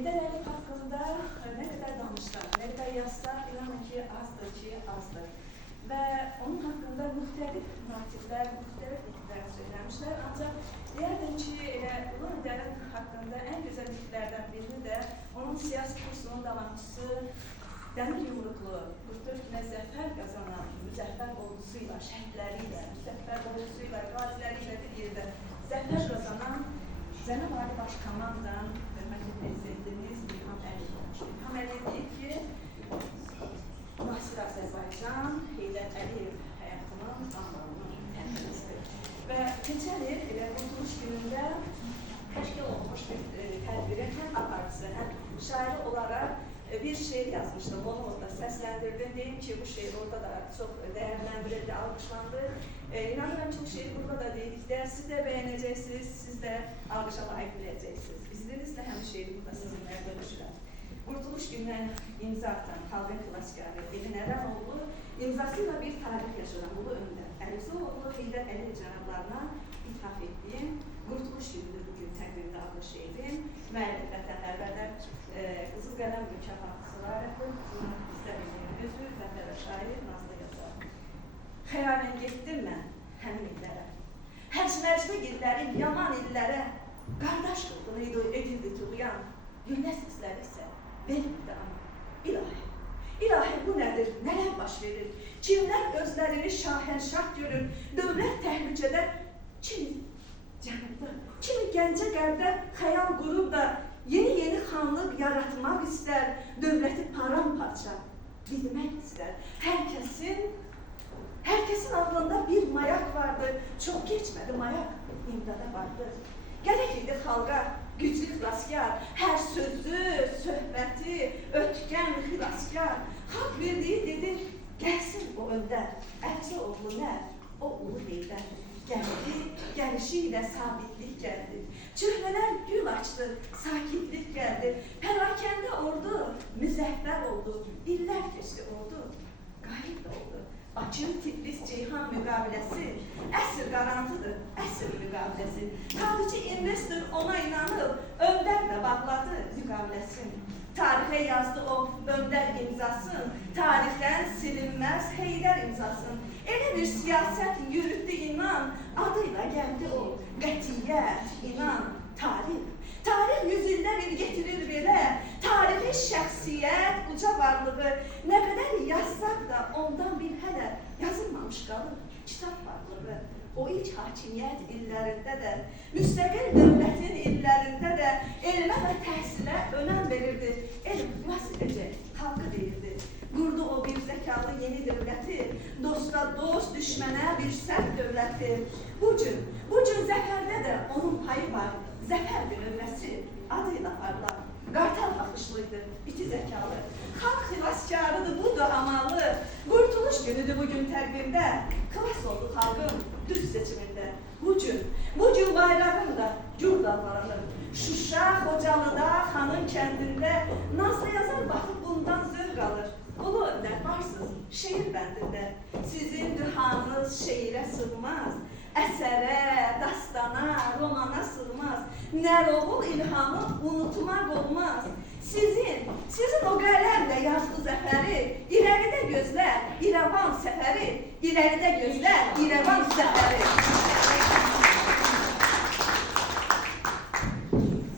Heydər Əliyev haqqında nə qədər danışlar, nə qədər yazsaq, inanın ki, azdır. Və onun haqqında müxtəlif natiflər, müxtəlif itlər söyləmişlər. Ancaq deyərdim ki, elə Ulu Öndərin haqqında ən gözəl itlərdən birini də onun siyasi kursunun davamçısı, dəmir yumruqlu, 44 günə zəfər qazanan, müzəffər ordusuyla, şəhidləriyle, müzəffər ordusuyla, qaziləriyle bir yerdə zəfər qazanan Cənab Ali Başkomandan hörmətli prezidentimiz İlham Əliyev olmuş. İlham Əliyev deyib ki, müasir Azərbaycan Heydər Əliyev həyatının anlamının təmsilçisidir. Və keçən il elə Qurtuluş günündə təşkil olmuş bir tədbirin həm aparıcısı, həm şairi olaraq bir şeir yazmışdım, onu orada səsləndirdim. Deyim ki, bu şeir orada da çox dəyərləndirildi, alqışlandı. İnanıram ki, bu şeiri burada da dedikdə siz də bəyənəcəksiniz, siz də alqışa layiq biləcəksiniz. İzninizlə həm şeiri burada sizinlə bölüşürəm. Qurtuluş gününə imza atan xalqın xilaskarı Emin Ərəmoğlu imzasıyla bir tarix yaşanan Ulu Öndər Əlizoğlu Heydər Əliyev cənablarına ithaf etdiyim Qurtuluş günüdür bugün təqdimdə adlı şeirin müəllif vətənpərvərlər Qızıl Qələm mükafatı layiqdir. İstəməyim özü vətənə şair Nazlı yazar. Xəyalən getdim mən həmin illərə, hərc-mərcdə illərin yaman illərə, qardaş qılğını edildi tuğyan, güllə səsləri isə verildi ana. İlahi bu nədir, nələr baş verir? Kimlər özlərini şahənşah görür, dövlət təhlükədə, kimi cənubda, kimi gəncə qəlbdə xəyal qurur da, yeni xanlıq yaratmaq istər, dövləti paramparça bilmək istər. Hər kəsin ağlında bir mayak vardı, çox geçmədi mayak, imdada vardı. Gərək idi xalqa güclü xilaskar, hər sözü, söhbəti, ötkən xilaskar. Xalq birliyi dedi, gəlsin o öndər, Əlizoğlu nər, o ulu Heydər. Gəldi, gəlişi ilə sabitlik gəldi. Cühlələr gül açdı, sakitlik gəldi. Pərakəndə ordu, müzəffər oldu, illər keçdi oldu, qayıb da oldu. Bakı, Tiflis, Ceyhan müqaviləsi, əsr qarantıdır, əsr müqaviləsi. Tabici investor ona inanıb, Öndərlə bağladı müqaviləsini. Tarixə yazdı o Öndər imzasın, tarixdən silinməz Heydər imzasın. Elə bir siyasət yürütdü inan, adıyla gəldi o qətiyyət, inan, tarix. Tarix yüzillər il getirir belə, tarixi şəxsiyyət, uca varlığı, nə qədər yazsaq da ondan bir hələ yazılmamış qalır kitab varlığı. O ilk hakimiyyət illərində də, müstəqil dövlətin illərində də elmə və təhsilə önəm verirdi. Elm xilas edəcək, xalqı deyirdi. Qurdu o bir zəkalı yeni dövləti, dosta dost, düşmənə bir sərt dövləti. Bu gün zəfərdə də onun payı var. Zəfər bünövrəsi adıyla parlar. Qartal baxışlıydı, biti zəkalı. Xalq xilaskarıdır, budur amalı. Qurtuluş günüdür bugün təqvimdə. Xilas oldu xalqın düz seçimində. Bu gün bayrağın da gür dalgalanır. Şuşa, Xocalıda, Xanın kəndində Nazlı yazar baxıb bundan zövq alır. Ulu Öndər varsınız şeir bəndində. Sizin dühanınız şeirə sığmaz. Əsərə, dastana, romana sığmaz. Nəroğul ilhamı unutmaq olmaz. Sizin o qələmlə yazdı zəfəri, irəlidə gözlər İrəvan səfəri, irəlidə gözlər İrəvan səfəri.